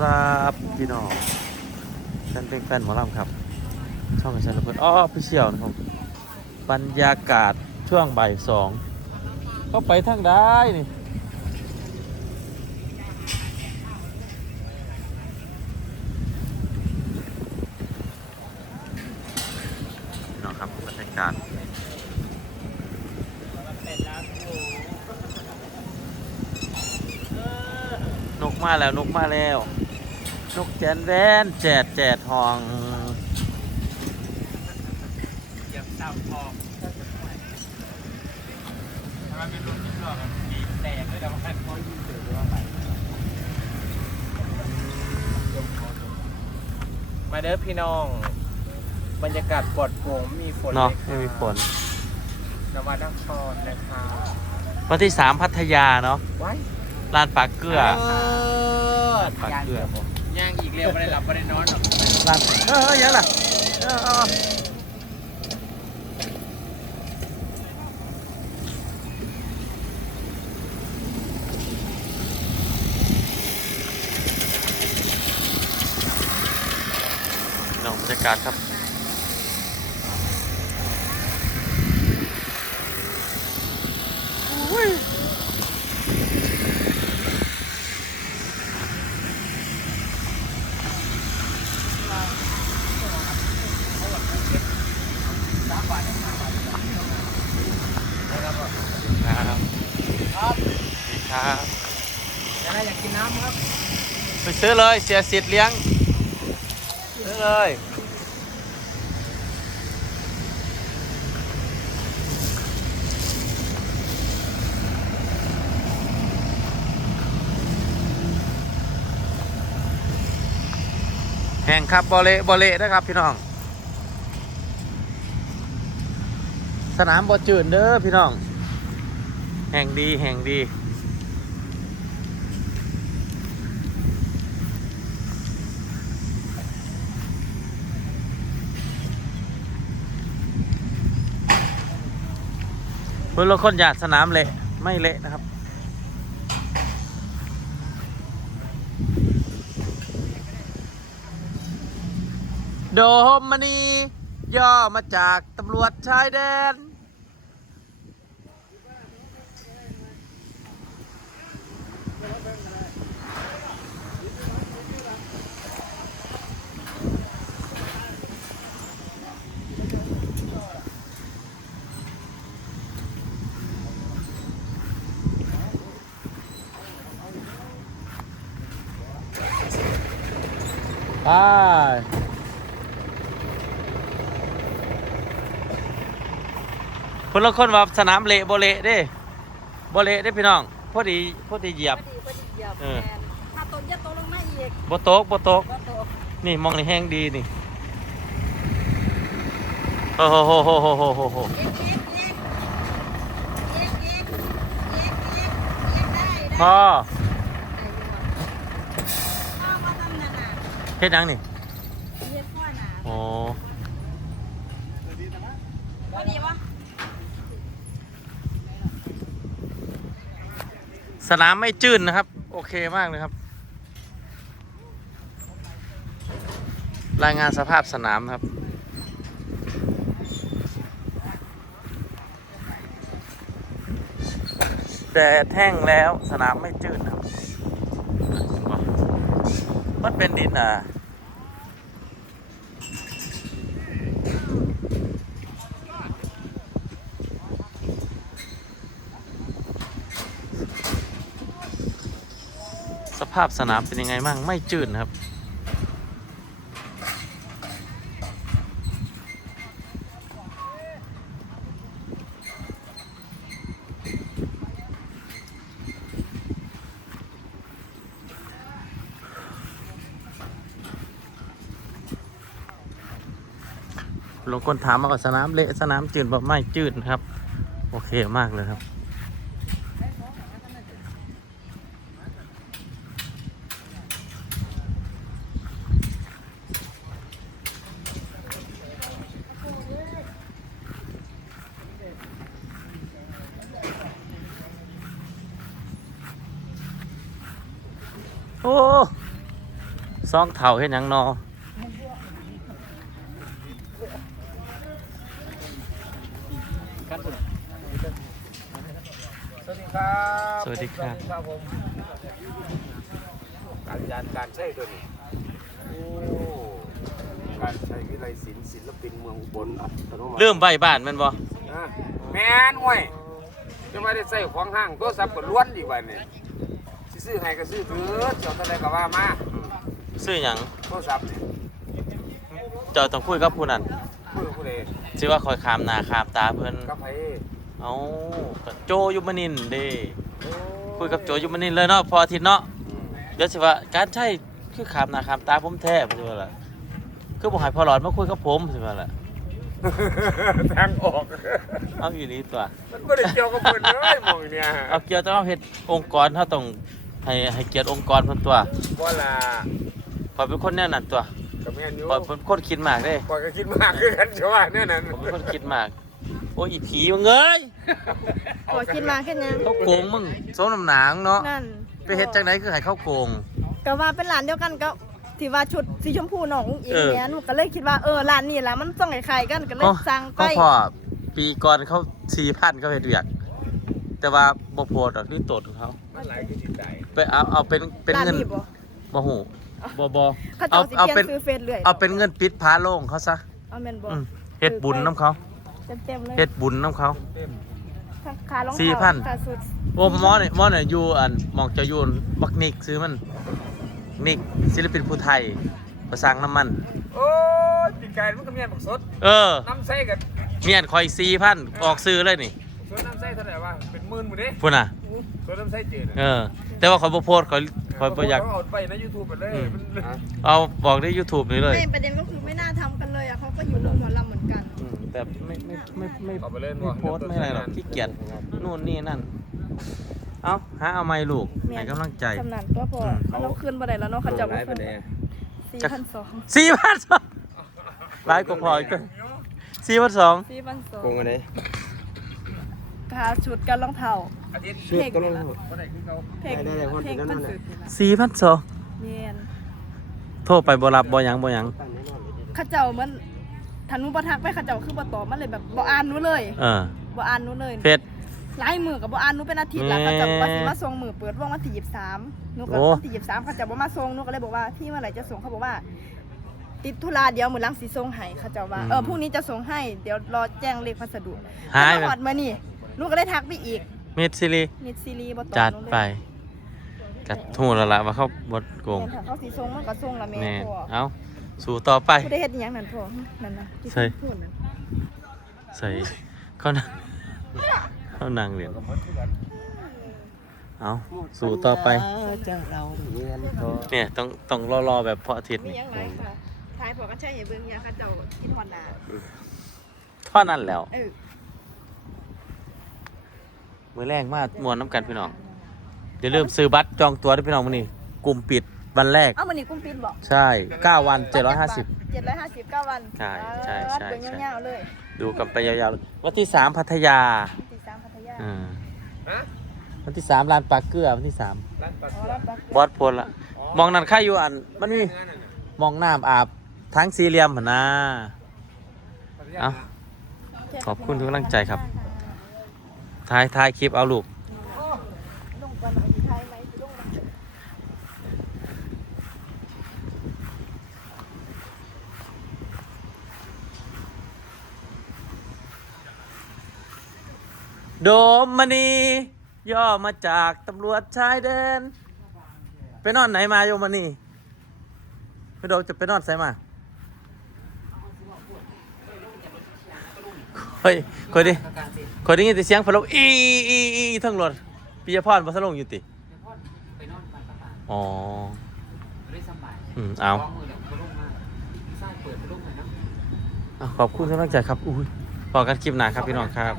ครับพี่น้องฉันเป็นแฟนหมอลำครับ ช่องของฉันเพื่อนอ้อพี่เชี่ยวนะครับบรรยากาศช่วงบ่ายสองก็ไปทางได้นี่พี่น้องครับบรรยากาศนกมาแล้วนกมาแล้ว นกแจนแวนแจดแจดทองเหยียบต่ำพอทำไมเป็นรุ่นที่ชอบแบบมีแตกเลยแต่ว่าเขายิงเสือหรือว่าไปมาเด้อพี่น้อง บรรยากาศปลอดโปร่งไม่มีฝนเนาะลยค่ไม่มีฝนนวัดนครนะคะวันที่สามพัทยาเนาะไว้ลานปากเกลือปากเกลือ ย่างอีกเร็วไม่ได้หลับไม่ได้นอนหรอกลับเออเออยังล่ะเออเออน้องบรรยากาศครับ ครับ ครับ ครับ ยังไงอยากกินน้ำครับ ไป ซื้อเลยเสียสิทธิ์เลี้ยง ซื้อเลย แห่งครับบอเละบอเละนะครับพี่น้อง สนามบอจืดเด้อพี่น้อง แห่งดีแห่งดี พื่อนรถคนอยากสนามเละ ไม่เละนะครับ โดมมณีย่อมาจากตำรวจชายแดน ไปคนละคนว่าสนามเละโบเละเด้โบเละเด้พี่น้องพอดีพอดีเหยียบ พอดีพอดีเหยียบเออถ้าตนจะตกลงมาอีกโบโต๊กโบโต๊กนี่มองในแห้งดีนี่โอ้โหโหโหโหโหโหโหอ้ได้พ่อ เฮ็ดหยังนี่เฮ็ดพ่อน่ะโอ้พอดีปะสนามไม่จืดนะครับ โอเคมากเลยครับ รายงานสภาพสนามครับ แดดแห้งแล้วสนามไม่จืดนะครับ มันเป็นดินอะสภาพสนามเป็นยังไงบ้างไม่จืดครับ ลงคนถามมาว่าสนามเละสนามจืดแบบไม่จืดครับ โอเคมากเลยครับโอ้ซองเถ่าเห็นยังนอ กันปุ่น สวัสดีครับสวัสดีครับครับผมการยานการใช้ตัวนี้โอ้การใช้วิไลศิลป์ศิลปินเมืองอุบลอัตโนมัติเริ่มใบบ้านแมันบ่อะแม่นห่วยจะไม่ได้ใส่ของห้างโทรศัพท์ก็ล้วนดีกว่านี่สิซื้อให้ก็ซื้อเถือะเจ้าอะไรก็ว่ามาอืมซื้อหยังโทรศัพท์นี่เจ้าต้องคุยกับผู้นั้นผู้ผู้ใด สิว่าคอยขามหน้าขามตาเพิ่นกับไผเอาก็โจยุมนินทร์เด้คุยกับโจยุมนินทร์เลยเนาะพออาทิตย์เนาะอืมเดี๋ยวสิว่าการใช้คือขามหน้าขามตาผมแท้ผมสิว่าล่ะคือบ่ให้พอหลอดมาคุยกับผมสิว่าล่ะทางออกเอาอีหลีตัวมันไม่ได้เกี่ยวกับเพิ่นเลยหมองเนี่ยเอาเกี่ยวต้องเอาเฮ็ดองค์กรเฮาต้องให้ให้เกียรติองค์กรเพิ่นตัวบ่ล่ะขอยเป็นคนแนวนั้นตัว ก็แม่นอยู่ขอยเป็นคนคิดมากเด้ปล่อยก็คิดมากคือกันจ้ว่าเนี่ยนั่นผมเป็นคนคิดมาก โอ้ยอีผีมึงเอ้ยขอกินมาแค่นี้เขาโกงมึงสมน้ำหนังเนาะนั่นไปเฮ็ดจังไดคือให้เขาโกง ก็ว่าเป็นร้านเดียวกันก็ที่ว่าชุดสีชมพูน้องอีเออเนี้ยหนูก็เลยคิดว่าเออร้านนี้แหละมันต้องไข่ๆกันก็เลยเขาสั่งไปเขาพอปีก่อนเขา4,000เขาเฮ็ดเวียก แต่ว่าบ่โพดดอกนี่โตดของเขามันหลายคือจิตใจไปเอาเอาเป็นเป็นร้านเงินนี้บ่บ่ฮู้ บ่บ่เขาเอาเจ้าสิเอาเปลี่ยเป็นนซื้อเฟซเรื่อยเอาเป็นเงินปิดพาโล่งเขาซะเอาแม่นบ่อืมเฮ็ดบุญนํเขาเต็มๆเลยเฮ็ดบุญนํเขา เต็มทั้งขารองสี่เท้าพันขาสุดโอ้หมอนี่หมอนี่อยู่อันหมองจะอยู่บักนิกซื้อมันนิกศิลปินผู้ไทยประสร้างน้ำมัน โอ้ยปีกไก่มันก็เมียนบักสดเออน้ำใส่กันเมียนคอยสี่พันออกซื้อเลยนี่ส่วนน้ำใส่เท่าไหร่วะเป็นหมื่นหมดเด้พูดน่ะ ส่วนน้ำใส่เจืดเออ แต่ว่าคอยบ่โพสต์คอยคอยบ่อยากเเอาไปใน YouTube ไปเลยอืม มันเอาบอกใน YouTube นี่เลย ไม่ประเด็นก็คือไม่น่าทำกันเลยอะเขาก็อยู่โรงหมอลำเหมือนกัน อืมแต่ไม่ไม่ไม่ไม่เอาไปเล่นไม่โพสต์ไม่อะไรหรอกขี้เกียจนู่นนี่นั่น เอาหาเอาไม้ลูกให้กำลังใจสำนันตัวพออืมมันเอาคืนบ่ได้แล้วเนาะเขาจะบ่คืนสี่พันสองสี่พันสองร้ายกว่าพออีกสี่พันสองสี่พันสองโกงกันเลยขาชุดกับรองเท้า อาทิตย์เพลงนี่ละวันไหนคือเขาเพลงได้ได้ได้เพลงได้ได้คอนเสิร์ตนี่ละสี่พันสองเนียนโทรไปบ่รับบ่หยังบ่หยังเขาเจ้าเหมือนทันหนูบ่ทักไปเขาเจ้าคือบ่ตอบมันเลยแบบบ่อ่านหนูเลยเออบ่อ่านหนูเลยเฟซ หลายมือกับบ่อ่านหนูเป็นอาทิตย์แล้วแหมเขาเจะว่าสิมาส่งมือเปิดวงวันที่23หนูก็โอ้ วันที่23เขาเจะบ่มาส่งหนูก็เลยบอกว่าพี่เมื่อไหร่จะส่งเขาบอกว่า ติดธุระเดี๋ยวมื้อหลังสิส่งให้เขาเจ้าว่าเออพรุ่งนี้จะส่งให้เดี๋ยวรอแจ้งเลขพัสดุหายไปไปฮอดมื้อนี้หนูก็เลยทักไปอีก มิดซิลีมิดซีรีส์บ่ตอบจัดหนูเลยไปกัดทูแล้วล่ะว่าเขาบดโกงแม่นถ้าเขาสิส่งมันก็ส่งละแม่แม่พ่อเอาสู่ต่อไป ผู้ได้เฮ็ดอิหยังนั่นพ่อนั่นน่ะที่ใช่ พูดนั่นใส่เขานั่งเขานั่งเรียนเอาสู่ต่อไป เจ้าเราเรียนเนี่ยต้องต้องรอรอแบบพออาทิตย์มีนี่หยังหลายค่ะทายพ่อก็ใช่ให้เบิ่งเนี่ยเขาเจ้าคิดฮอดหน้าเท่านั้นแล้ว เออ มือแรกมามวนน้ำกันพี่น้องอย่าลืมซื้อบัตรจองตัวด้วยพี่น้องมื้อนี้กลุ่มปิดวันแรก เอ้ามื้อนี้กุ้งปินบ่ใช่ 9 วัน 750 750 9วันใช่ใช่ใช่เบิ่งใช่ยาวๆเลยดูกันไปยาวๆ วันที่ 3 พัทยาที่สามพัทยาอ่าฮะวันที่ 3ลานปลาเกลือวันที่3ร้านปลาอ๋อเสือรับปักบอสพลละมองนั่นค่าอยู่อันมันมี เนื้อนั่นน่ะมองน้ำอาบทั้งสี่เหลี่ยมหนนะพัทยเอ้าขอบคุณทุกกำลังใจครับ ท้ายท้ายคลิปเอาลูกลงกันเอาที่ไทยไหมลงมาโดมมณีย่อมาจากตำรวจชายแดน ไปนอนไหนมาโยมมณีไปโดมจะไปนอนไสมา เฮ้ยคอยดิคอยได้ยินแต่เสียงพัดลมอีอีอีอีทั้งรถปิยพรบัสลงอยู่ติไปนอนบ้านป้าอ๋อได้สบายอืมเอาฟ้องมือเดี๋ยวไปลงมาสร้างเปิดไปลงมานะเอาขอบคุณทุกกำลังใจครับอุ้ยบอกกันคลิปหนาครับพี่น้องครับ